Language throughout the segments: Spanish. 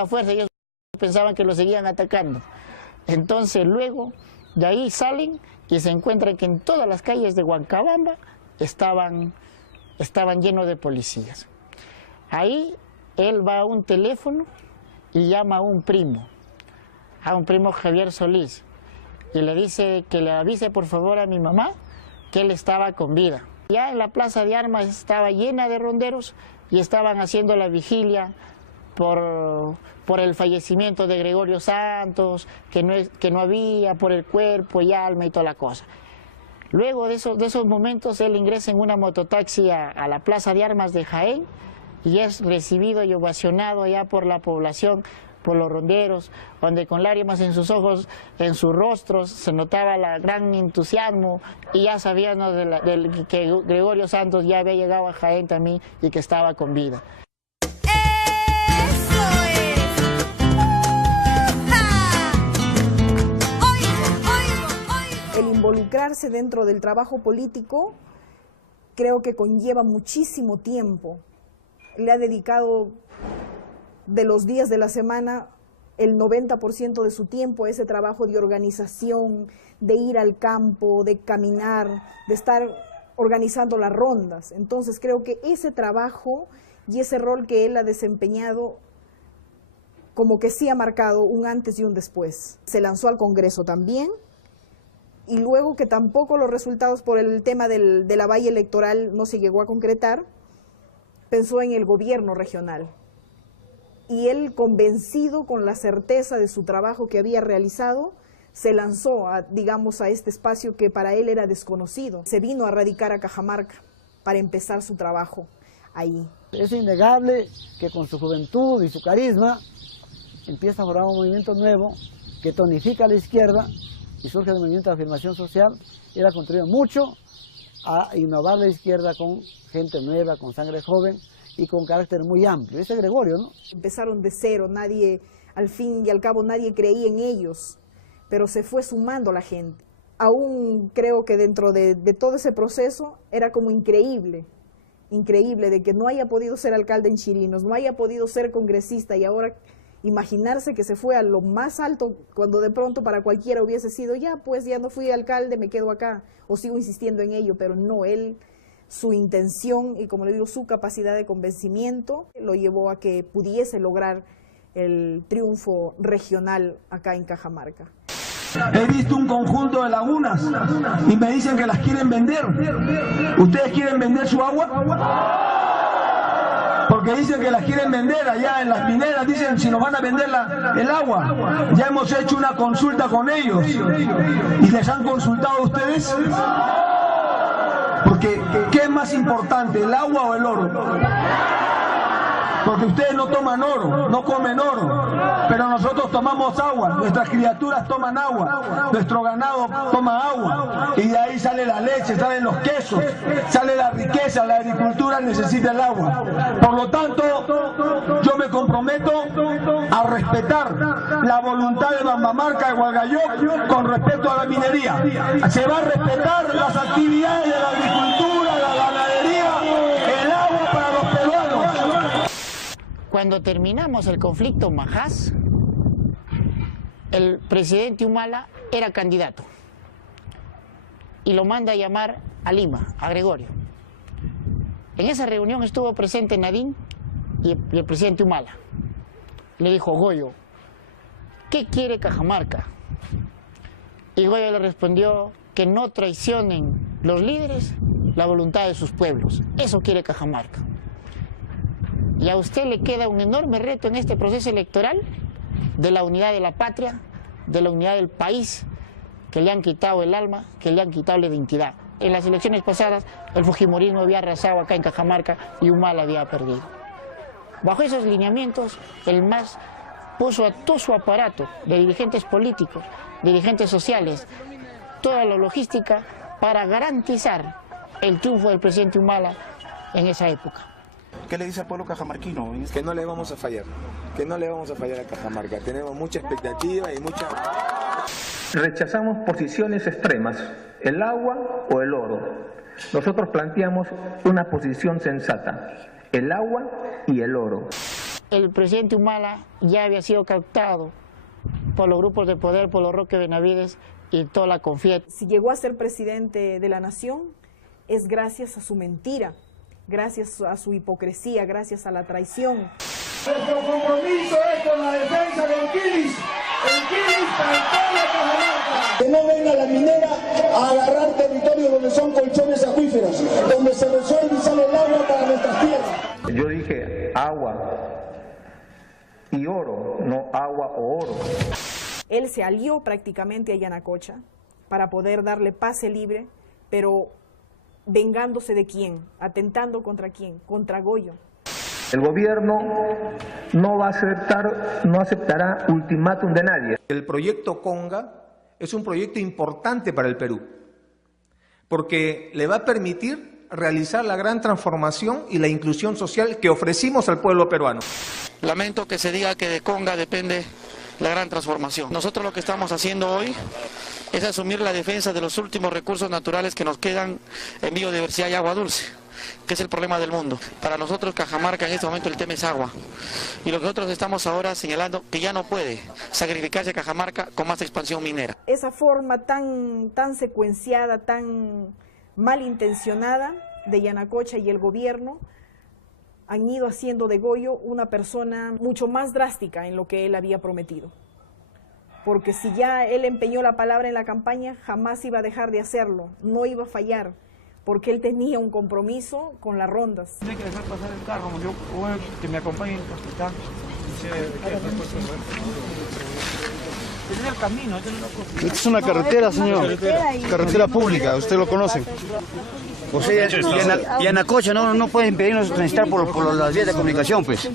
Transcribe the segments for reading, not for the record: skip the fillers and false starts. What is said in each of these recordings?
la fuerza, ellos pensaban que lo seguían atacando. Entonces luego de ahí salen y se encuentran que en todas las calles de Huancabamba estaban llenos de policías. Ahí él va a un teléfono y llama a un primo Javier Solís, y le dice que le avise por favor a mi mamá que él estaba con vida. Ya en la plaza de armas estaba llena de ronderos y estaban haciendo la vigilia por el fallecimiento de Gregorio Santos, que no había, por el cuerpo y alma y toda la cosa. Luego de esos momentos él ingresa en una mototaxi a la plaza de armas de Jaén y es recibido y ovacionado ya por la población, por los ronderos, donde con lágrimas en sus ojos, en sus rostros, se notaba el gran entusiasmo y ya sabían, ¿no?, que Gregorio Santos ya había llegado a Jaén también y que estaba con vida. El involucrarse dentro del trabajo político creo que conlleva muchísimo tiempo. Le ha dedicado de los días de la semana el 90% de su tiempo a ese trabajo de organización, de ir al campo, de caminar, de estar organizando las rondas. Entonces creo que ese trabajo y ese rol que él ha desempeñado como que sí ha marcado un antes y un después. Se lanzó al Congreso también, y luego que tampoco los resultados por el tema de la valla electoral no se llegó a concretar, pensó en el gobierno regional. Y él, convencido con la certeza de su trabajo que había realizado, se lanzó a este espacio que para él era desconocido. Se vino a radicar a Cajamarca para empezar su trabajo ahí. Es innegable que con su juventud y su carisma empieza a formar un movimiento nuevo que tonifica a la izquierda y surge del movimiento de afirmación social. Él ha contribuido mucho a innovar la izquierda con gente nueva, con sangre joven y con carácter muy amplio. Ese es Gregorio, ¿no? Empezaron de cero, nadie, al fin y al cabo nadie creía en ellos, pero se fue sumando la gente. Aún creo que dentro de todo ese proceso era como increíble de que no haya podido ser alcalde en Chirinos, no haya podido ser congresista, y ahora imaginarse que se fue a lo más alto cuando de pronto para cualquiera hubiese sido ya no fui alcalde, me quedo acá o sigo insistiendo en ello, pero no, él, su intención y como le digo, su capacidad de convencimiento lo llevó a que pudiese lograr el triunfo regional acá en Cajamarca. He visto un conjunto de lagunas y me dicen que las quieren vender. ¿Ustedes quieren vender su agua? Porque dicen que las quieren vender allá en las mineras, dicen si nos van a vender el agua. Ya hemos hecho una consulta con ellos. ¿Y les han consultado a ustedes? Porque, ¿qué es más importante, el agua o el oro? Porque ustedes no toman oro, no comen oro, pero nosotros tomamos agua, nuestras criaturas toman agua, nuestro ganado toma agua, y de ahí sale la leche, salen los quesos, sale la riqueza, la agricultura necesita el agua. Por lo tanto, yo me comprometo a respetar la voluntad de Bambamarca de Hualgayoc con respecto a la minería. Se va a respetar las actividades de la agricultura, la ganadería, el agua para los peruanos. Cuando terminamos el conflicto Majás, el presidente Humala era candidato y lo manda a llamar a Lima, a Gregorio. En esa reunión estuvo presente Nadine y el presidente Humala. Le dijo: Goyo, ¿qué quiere Cajamarca? Y Goyo le respondió que no traicionen los líderes la voluntad de sus pueblos. Eso quiere Cajamarca. Y a usted le queda un enorme reto en este proceso electoral de la unidad de la patria, de la unidad del país, que le han quitado el alma, que le han quitado la identidad. En las elecciones pasadas el fujimorismo había arrasado acá en Cajamarca y Humala había perdido. Bajo esos lineamientos, el MAS puso a todo su aparato de dirigentes políticos, dirigentes sociales, toda la logística para garantizar el triunfo del presidente Humala en esa época. ¿Qué le dice al pueblo cajamarquino? Que no le vamos a fallar, a Cajamarca. Tenemos mucha expectativa y mucha... Rechazamos posiciones extremas, el agua o el oro. Nosotros planteamos una posición sensata, el agua y el oro. el presidente Humala ya había sido captado por los grupos de poder, por los Roque Benavides y toda la CONFIET. Si llegó a ser presidente de la nación, es gracias a su mentira, gracias a su hipocresía, gracias a la traición. Nuestro compromiso es con la defensa del Quilis. El Quilis para la Cajamarca. Que no venga la minera a agarrar territorio donde son colchones acuíferos, donde se resuelve y sale el agua para nuestras tierras. Yo dije agua y oro, no agua o oro. Él se alió prácticamente a Yanacocha para poder darle pase libre, pero vengándose de quién, atentando contra quién, contra Goyo. El gobierno no va a aceptar, no aceptará ultimátum de nadie. El proyecto Conga es un proyecto importante para el Perú, porque le va a permitir realizar la gran transformación y la inclusión social que ofrecimos al pueblo peruano. Lamento que se diga que de Conga depende la gran transformación. Nosotros lo que estamos haciendo hoy es asumir la defensa de los últimos recursos naturales que nos quedan en biodiversidad y agua dulce, que es el problema del mundo. Para nosotros Cajamarca en este momento el tema es agua. Y lo que nosotros estamos ahora señalando que ya no puede sacrificarse Cajamarca con más expansión minera. Esa forma tan secuenciada, tan malintencionada de Yanacocha y el gobierno han ido haciendo de Goyo una persona mucho más drástica en lo que él había prometido. Porque si ya él empeñó la palabra en la campaña, jamás iba a dejar de hacerlo, no iba a fallar, porque él tenía un compromiso con las rondas. No hay que dejar pasar el carro, yo voy que me acompañe el capitán. Este es el camino, Esta es una carretera, señor. Carretera pública, usted lo conoce. O sea, Yanacocha no puede impedirnos transitar por las vías de comunicación, pues.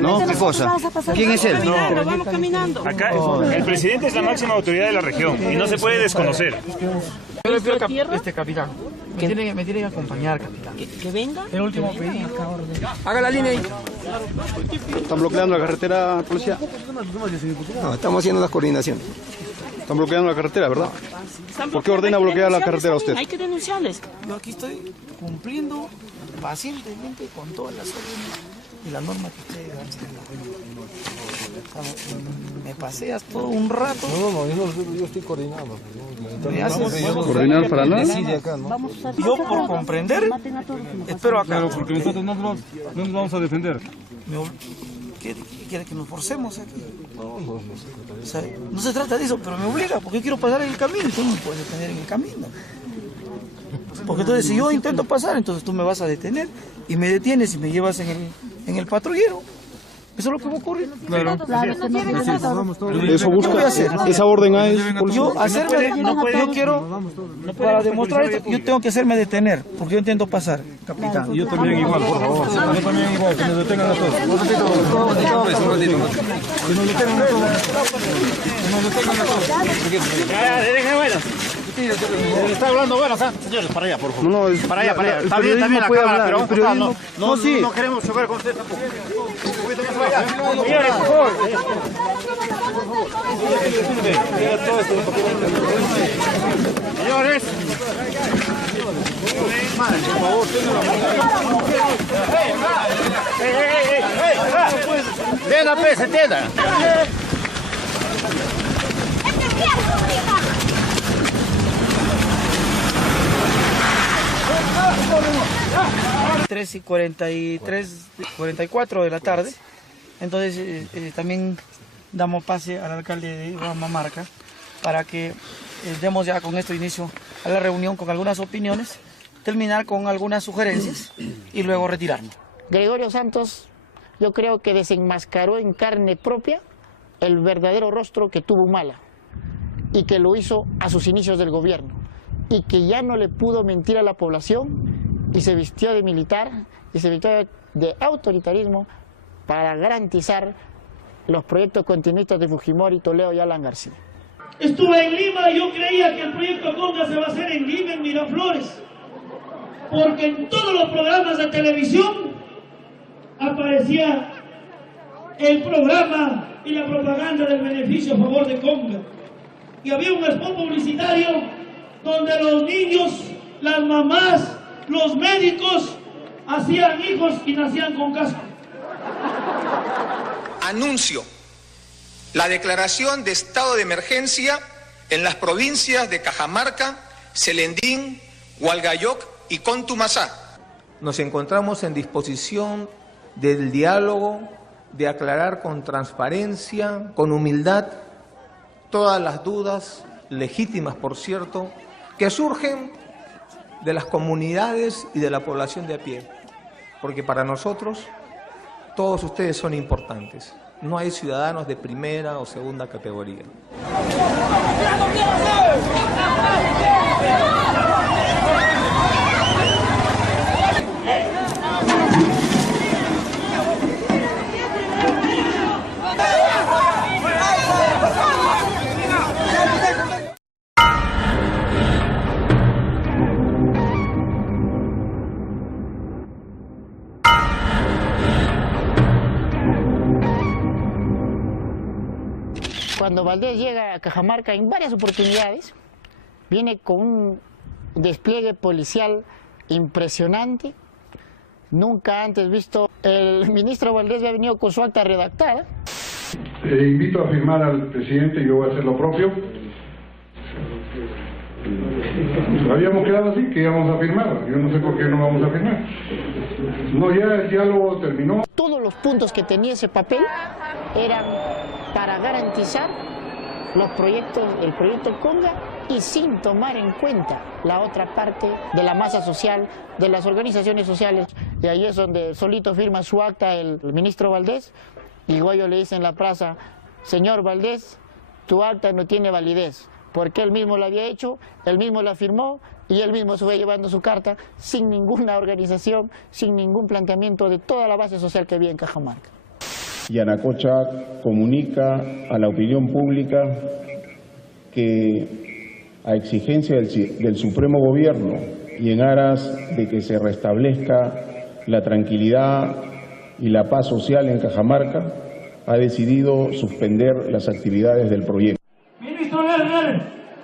¿No? ¿Qué cosa? ¿Quién es él? No, vamos caminando. Acá el presidente es la máxima autoridad de la región y no se puede desconocer. Yo le pido capitán, me tiene que acompañar, capitán. ¿Que venga? El último pedido. Haga la línea ahí. ¿Están bloqueando la carretera, policía? No, estamos haciendo las coordinaciones. Están bloqueando la carretera, ¿verdad? ¿Por qué ordena bloquear la carretera usted? Hay que denunciarles. Yo aquí estoy cumpliendo pacientemente con todas las órdenes y las normas que ustedes dan. Me paseas todo un rato. No, yo estoy coordinando. ¿Coordinar para nada? Yo por comprender, espero acá. Pero porque nosotros no nos vamos a defender. ¿Qué quiere que nos forcemos aquí? O sea, no se trata de eso, pero me obliga, porque yo quiero pasar en el camino y tú no me puedes detener en el camino. Porque entonces si yo intento pasar, entonces tú me vas a detener y me detienes y me llevas en el patrullero. Eso es lo que va a ocurrir. Claro. Eso busca, esa orden hay. Yo quiero, para demostrar esto, yo tengo que hacerme detener, porque yo intento pasar, capitán. Yo también igual, por favor. Yo también igual, que nos detengan a todos. Que nos detengan a todos. Que nos detengan a todos. Bueno. Está hablando, bueno, señores, para allá, por favor. No, para allá. Está bien también la cámara, pero no queremos chocar con usted tampoco. Señores, por favor. Señores. Por favor, entienda, pues, entienda. 3:44 de la tarde. Entonces también damos pase al alcalde de Cajamarca para que demos ya con esto inicio a la reunión con algunas opiniones, terminar con algunas sugerencias y luego retirarnos. Gregorio Santos, yo creo que desenmascaró en carne propia el verdadero rostro que tuvo Humala y que lo hizo a sus inicios del gobierno y que ya no le pudo mentir a la población y se vistió de militar y se vistió de autoritarismo para garantizar los proyectos continuistas de Fujimori, Toledo y Alan García. Estuve en Lima y yo creía que el proyecto Conga se va a hacer en Lima, en Miraflores, porque en todos los programas de televisión aparecía el programa y la propaganda del beneficio a favor de Conga. Y había un spot publicitario donde los niños, las mamás, los médicos hacían hijos y nacían con casco. anuncio la declaración de estado de emergencia en las provincias de Cajamarca, Celendín, Hualgayoc y Contumasá. Nos encontramos en disposición del diálogo, de aclarar con transparencia, con humildad, todas las dudas, legítimas por cierto, que surgen de las comunidades y de la población de a pie. Porque para nosotros, todos ustedes son importantes. No hay ciudadanos de primera o segunda categoría. Cuando Valdés llega a Cajamarca en varias oportunidades, viene con un despliegue policial impresionante, nunca antes visto. El ministro Valdés ha venido con su acta redactada. Invito a firmar al presidente y yo voy a hacer lo propio. Habíamos quedado así, que íbamos a firmar. Yo no sé por qué no vamos a firmar. No, ya el diálogo terminó. Todos los puntos que tenía ese papel eran para garantizar los proyectos, el proyecto Conga, y sin tomar en cuenta la otra parte de la masa social, de las organizaciones sociales. Y ahí es donde solito firma su acta el ministro Valdés, y Goyo le dice en la plaza: señor Valdés, tu acta no tiene validez, porque él mismo la había hecho, él mismo la firmó, y él mismo se fue llevando su carta sin ninguna organización, sin ningún planteamiento de toda la base social que había en Cajamarca. Yanacocha comunica a la opinión pública que, a exigencia del Supremo Gobierno y en aras de que se restablezca la tranquilidad y la paz social en Cajamarca, ha decidido suspender las actividades del proyecto. Ministro Lerner,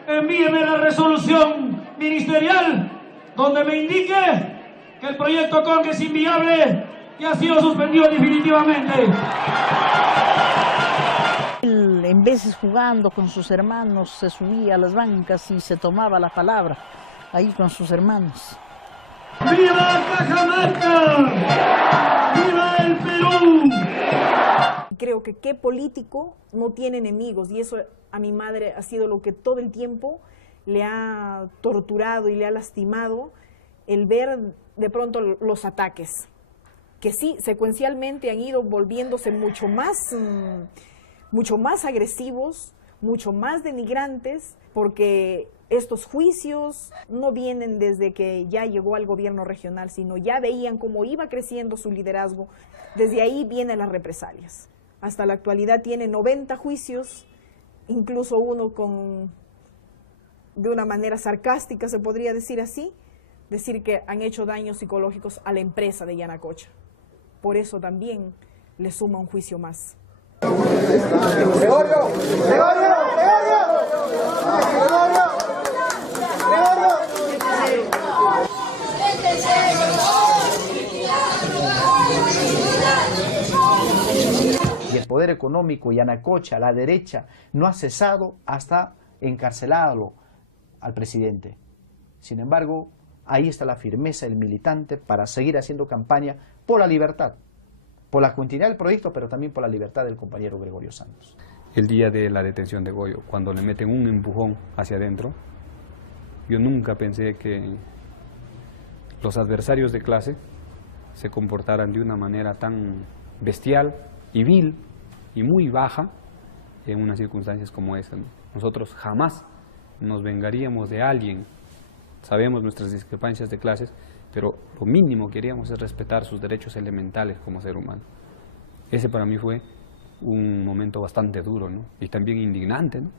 envíeme la resolución ministerial donde me indique que el proyecto Conga es inviable y ha sido suspendido definitivamente. Él, en veces jugando con sus hermanos, se subía a las bancas y se tomaba la palabra ahí con sus hermanos. ¡Viva Cajamarca! ¡Viva el Perú! Creo que qué político no tiene enemigos, y eso a mi madre ha sido lo que todo el tiempo le ha torturado y le ha lastimado, el ver de pronto los ataques, que sí, secuencialmente han ido volviéndose mucho más agresivos, mucho más denigrantes, porque estos juicios no vienen desde que ya llegó al gobierno regional, sino ya veían cómo iba creciendo su liderazgo. Desde ahí vienen las represalias. Hasta la actualidad tiene 90 juicios, incluso uno de una manera sarcástica, se podría decir así, decir que han hecho daños psicológicos a la empresa de Yanacocha. Por eso también le suma un juicio más. ¡Gregorio! ¡Gregorio! Y el poder económico, Yanacocha, la derecha, no ha cesado hasta encarcelarlo al presidente. Sin embargo, ahí está la firmeza del militante para seguir haciendo campaña por la libertad, por la continuidad del proyecto, pero también por la libertad del compañero Gregorio Santos. El día de la detención de Goyo, cuando le meten un empujón hacia adentro, yo nunca pensé que los adversarios de clase se comportaran de una manera tan bestial y vil y muy baja en unas circunstancias como esa. Nosotros jamás nos vengaríamos de alguien. Sabemos nuestras discrepancias de clases, pero lo mínimo que queríamos es respetar sus derechos elementales como ser humano. Ese para mí fue un momento bastante duro, ¿no? Y también indignante, ¿no?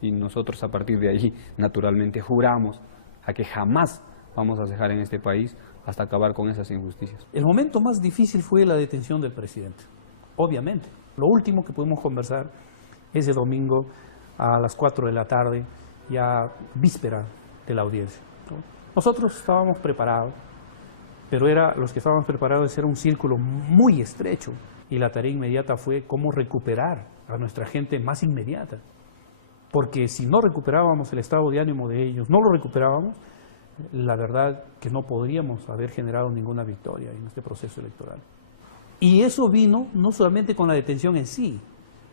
Y nosotros a partir de ahí, naturalmente, juramos a que jamás vamos a dejar en este país hasta acabar con esas injusticias. El momento más difícil fue la detención del presidente, obviamente. Lo último que pudimos conversar ese domingo a las 4 de la tarde, ya víspera de la audiencia, ¿no? Nosotros estábamos preparados, pero los que estábamos preparados era un círculo muy estrecho. y la tarea inmediata fue cómo recuperar a nuestra gente más inmediata. Porque si no recuperábamos el estado de ánimo de ellos, no lo recuperábamos, la verdad que no podríamos haber generado ninguna victoria en este proceso electoral. Y eso vino no solamente con la detención en sí,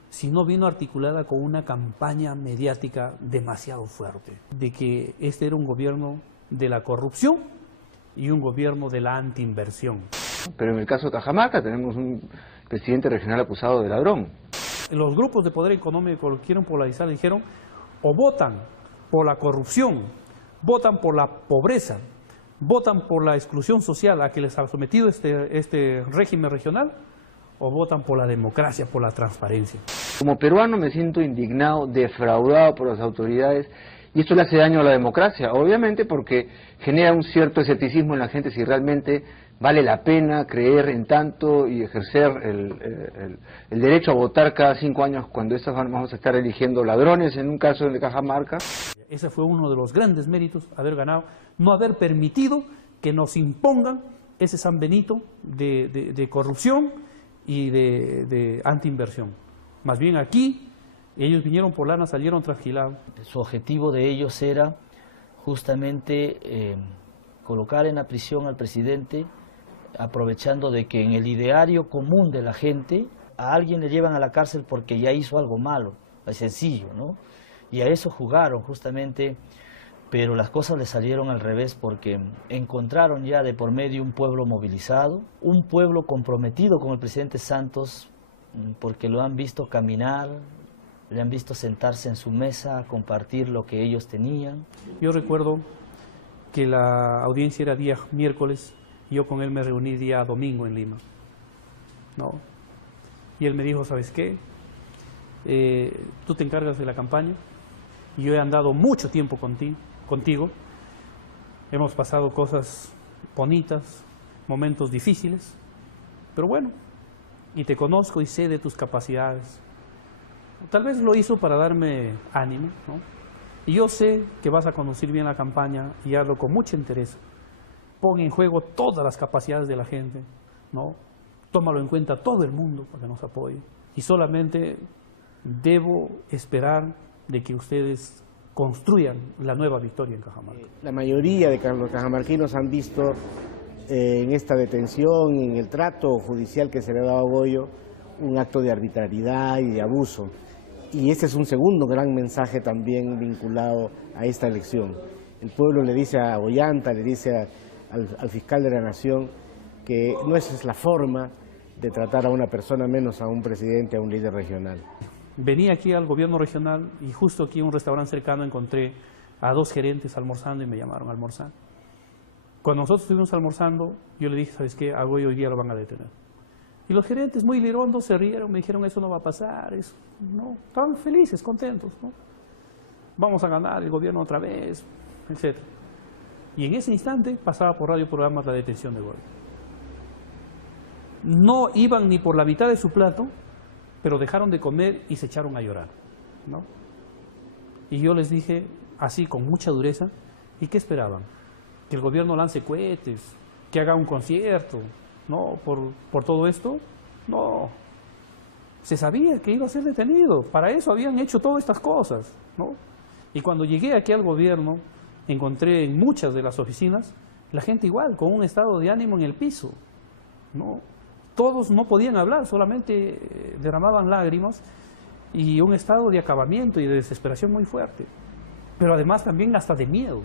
sino vino articulada con una campaña mediática demasiado fuerte, de que este era un gobierno de la corrupción y un gobierno de la antiinversión. Pero en el caso de Cajamarca tenemos un presidente regional acusado de ladrón. Los grupos de poder económico lo quieren polarizar, dijeron, o votan por la corrupción, votan por la pobreza, votan por la exclusión social a que les ha sometido este régimen regional, o votan por la democracia, por la transparencia. Como peruano me siento indignado, defraudado por las autoridades, y esto le hace daño a la democracia, obviamente porque genera un cierto escepticismo en la gente si realmente vale la pena creer en tanto y ejercer el derecho a votar cada 5 años cuando vamos a estar eligiendo ladrones en un caso de Cajamarca. Ese fue uno de los grandes méritos, haber ganado, no haber permitido que nos impongan ese San Benito de corrupción y de antiinversión. Más bien aquí, ellos vinieron por lana, salieron trasquilados. Su objetivo de ellos era justamente colocar en la prisión al presidente, aprovechando de que en el ideario común de la gente, a alguien le llevan a la cárcel porque ya hizo algo malo, es sencillo, ¿no? Y a eso jugaron justamente, pero las cosas le salieron al revés porque encontraron ya de por medio un pueblo movilizado, un pueblo comprometido con el presidente Santos, porque lo han visto caminar, le han visto sentarse en su mesa, a compartir lo que ellos tenían. Yo recuerdo que la audiencia era día miércoles, y yo con él me reuní día domingo en Lima, ¿no? Y él me dijo, ¿sabes qué? Tú te encargas de la campaña, y yo he andado mucho tiempo contigo, hemos pasado cosas bonitas, momentos difíciles, pero bueno, y te conozco y sé de tus capacidades. Tal vez lo hizo para darme ánimo, ¿no? Y yo sé que vas a conducir bien la campaña y hazlo con mucho interés. Pon en juego todas las capacidades de la gente, ¿no? Tómalo en cuenta todo el mundo para que nos apoye. Y solamente debo esperar de que ustedes construyan la nueva victoria en Cajamarca. La mayoría de los cajamarquinos han visto en esta detención, en el trato judicial que se le ha dado a Goyo, un acto de arbitrariedad y de abuso. Y este es un segundo gran mensaje también vinculado a esta elección. El pueblo le dice a Ollanta, le dice al fiscal de la Nación que no esa es la forma de tratar a una persona, menos a un presidente, a un líder regional. Venía aquí al gobierno regional y justo aquí en un restaurante cercano encontré a 2 gerentes almorzando y me llamaron a almorzar. Cuando nosotros estuvimos almorzando, yo le dije, ¿sabes qué? A Goyo hoy día lo van a detener. Y los gerentes muy lirondos se rieron, me dijeron, eso no va a pasar, eso no. Estaban felices, contentos, ¿no? Vamos a ganar el gobierno otra vez, etc. Y en ese instante pasaba por radio programas la detención de Goyo. No iban ni por la mitad de su plato, pero dejaron de comer y se echaron a llorar, ¿no? Y yo les dije, así con mucha dureza, ¿y qué esperaban? ¿Que el gobierno lance cohetes? ¿Que haga un concierto? ¿No? ¿Por todo esto? No. Se sabía que iba a ser detenido. Para eso habían hecho todas estas cosas, ¿no? Y cuando llegué aquí al gobierno, encontré en muchas de las oficinas la gente igual, con un estado de ánimo en el piso, ¿no? Todos no podían hablar, solamente derramaban lágrimas y un estado de acabamiento y de desesperación muy fuerte. Pero además también hasta de miedo,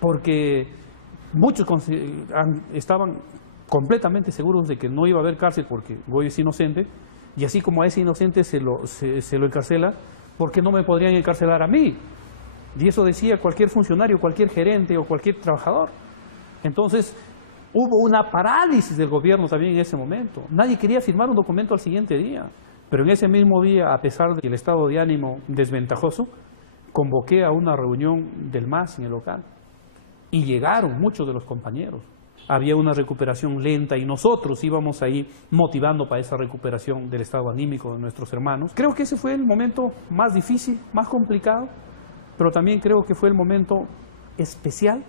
porque muchos estaban completamente seguros de que no iba a haber cárcel porque Goyo es inocente, y así como a ese inocente se lo encarcela, ¿por qué no me podrían encarcelar a mí? Y eso decía cualquier funcionario, cualquier gerente o cualquier trabajador. Entonces hubo una parálisis del gobierno también en ese momento. Nadie quería firmar un documento al siguiente día. Pero en ese mismo día, a pesar del estado de ánimo desventajoso, convoqué a una reunión del MAS en el local. Y llegaron muchos de los compañeros. Había una recuperación lenta y nosotros íbamos ahí motivando para esa recuperación del estado anímico de nuestros hermanos. Creo que ese fue el momento más difícil, más complicado, pero también creo que fue el momento especial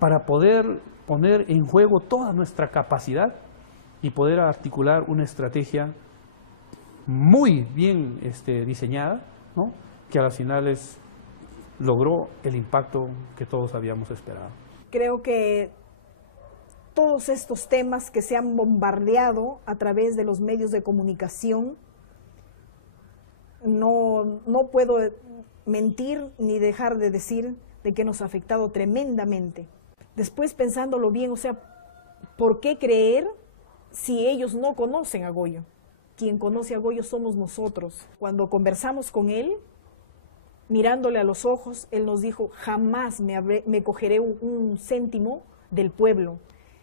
para poder poner en juego toda nuestra capacidad y poder articular una estrategia muy bien diseñada, ¿no?, que a las finales logró el impacto que todos habíamos esperado. Creo que todos estos temas que se han bombardeado a través de los medios de comunicación, no puedo mentir ni dejar de decir de que nos ha afectado tremendamente. Después, pensándolo bien, o sea, ¿por qué creer si ellos no conocen a Goyo? Quien conoce a Goyo somos nosotros. Cuando conversamos con él, mirándole a los ojos, él nos dijo: jamás me cogeré un céntimo del pueblo,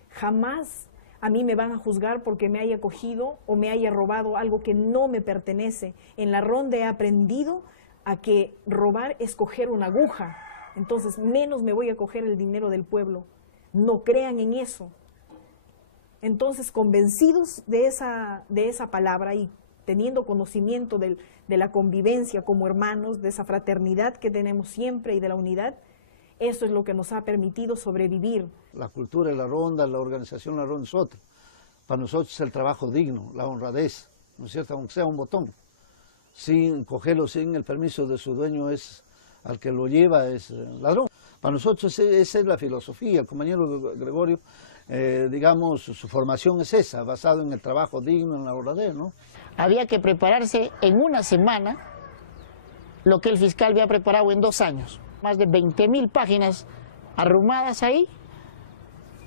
jamás a mí me van a juzgar porque me haya cogido o me haya robado algo que no me pertenece. En la ronda he aprendido a que robar es coger una aguja, entonces menos me voy a coger el dinero del pueblo. No crean en eso. Entonces, convencidos de esa palabra y teniendo conocimiento de la convivencia como hermanos, de esa fraternidad que tenemos siempre y de la unidad, eso es lo que nos ha permitido sobrevivir. La cultura de la ronda, la organización de la ronda es otra. Para nosotros es el trabajo digno, la honradez, ¿no es cierto?, aunque sea un botón. Sin cogerlo, sin el permiso de su dueño, es al que lo lleva es ladrón. Para nosotros esa es la filosofía. El compañero Gregorio, digamos, su formación es esa, basado en el trabajo digno, en la honradez, ¿no? Había que prepararse en una semana lo que el fiscal había preparado en 2 años. Más de 20.000 páginas arrumadas ahí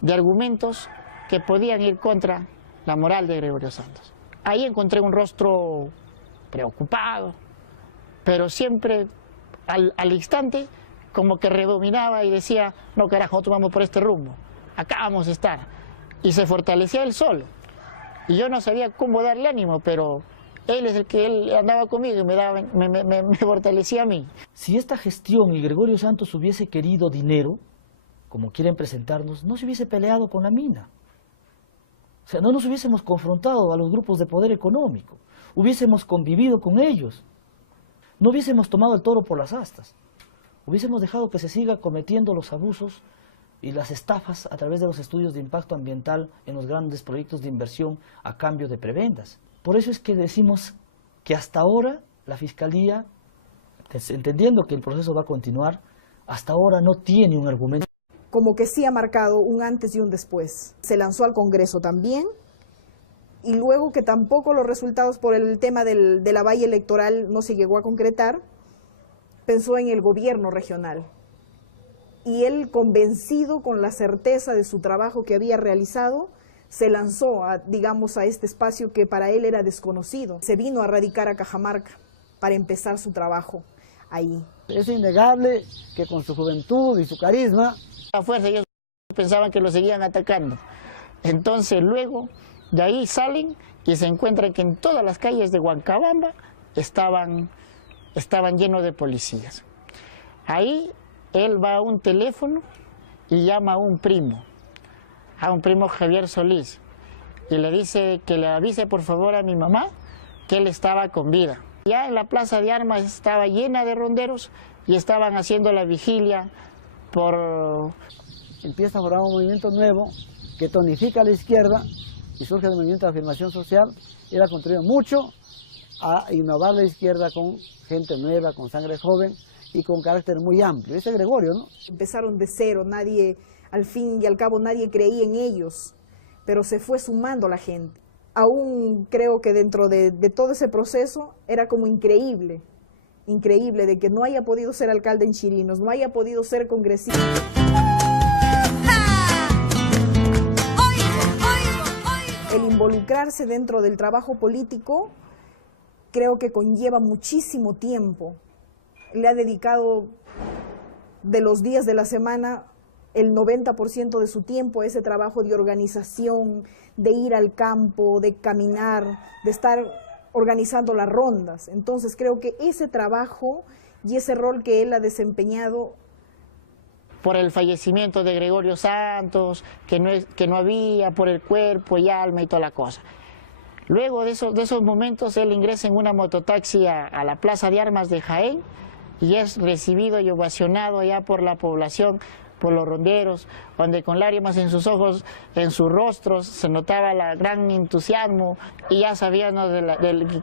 de argumentos que podían ir contra la moral de Gregorio Santos. Ahí encontré un rostro preocupado, pero siempre al instante como que redominaba y decía: no, carajo, nosotros vamos por este rumbo, acá vamos a estar. Y se fortalecía él solo. Y yo no sabía cómo darle ánimo, pero él es el que él andaba conmigo y me fortalecía a mí. Si esta gestión y Gregorio Santos hubiese querido dinero, como quieren presentarnos, no se hubiese peleado con la mina. O sea, no nos hubiésemos confrontado a los grupos de poder económico, hubiésemos convivido con ellos, no hubiésemos tomado el toro por las astas, hubiésemos dejado que se siga cometiendo los abusos y las estafas a través de los estudios de impacto ambiental en los grandes proyectos de inversión a cambio de prebendas. Por eso es que decimos que hasta ahora la Fiscalía, entendiendo que el proceso va a continuar, hasta ahora no tiene un argumento. Como que sí ha marcado un antes y un después. Se lanzó al Congreso también, y luego que tampoco los resultados por el tema de la valla electoral no se llegó a concretar, pensó en el gobierno regional. Y él, convencido con la certeza de su trabajo que había realizado, se lanzó a este espacio que para él era desconocido. Se vino a radicar a Cajamarca para empezar su trabajo ahí. Es innegable que con su juventud y su carisma... A fuerza ellos pensaban que lo seguían atacando. Entonces luego de ahí salen y se encuentran que en todas las calles de Huancabamba estaban llenos de policías. Ahí él va a un teléfono y llama a un primo Javier Solís, y le dice que le avise por favor a mi mamá que él estaba con vida. Ya en la plaza de armas estaba llena de ronderos y estaban haciendo la vigilia por... Empieza a formar un movimiento nuevo que tonifica a la izquierda y surge el movimiento de afirmación social. Él ha contribuido mucho a innovar la izquierda con gente nueva, con sangre joven y con carácter muy amplio. Ese es Gregorio, ¿no? Empezaron de cero, nadie, al fin y al cabo nadie creía en ellos, pero se fue sumando la gente. Aún creo que dentro de todo ese proceso era como increíble de que no haya podido ser alcalde en Chirinos, no haya podido ser congresista. El involucrarse dentro del trabajo político creo que conlleva muchísimo tiempo. Le ha dedicado de los días de la semana el 90% de su tiempo a ese trabajo de organización, de ir al campo, de caminar, de estar organizando las rondas. Entonces creo que ese trabajo y ese rol que él ha desempeñado... Por el fallecimiento de Gregorio Santos, que no había, por el cuerpo y alma y toda la cosa. Luego de esos momentos él ingresa en una mototaxi a la Plaza de Armas de Jaén y es recibido y ovacionado ya por la población los ronderos, donde con lágrimas en sus ojos, en sus rostros, se notaba el gran entusiasmo y ya sabían, ¿no?,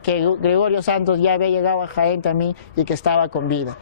que Gregorio Santos ya había llegado a Jaén también y que estaba con vida.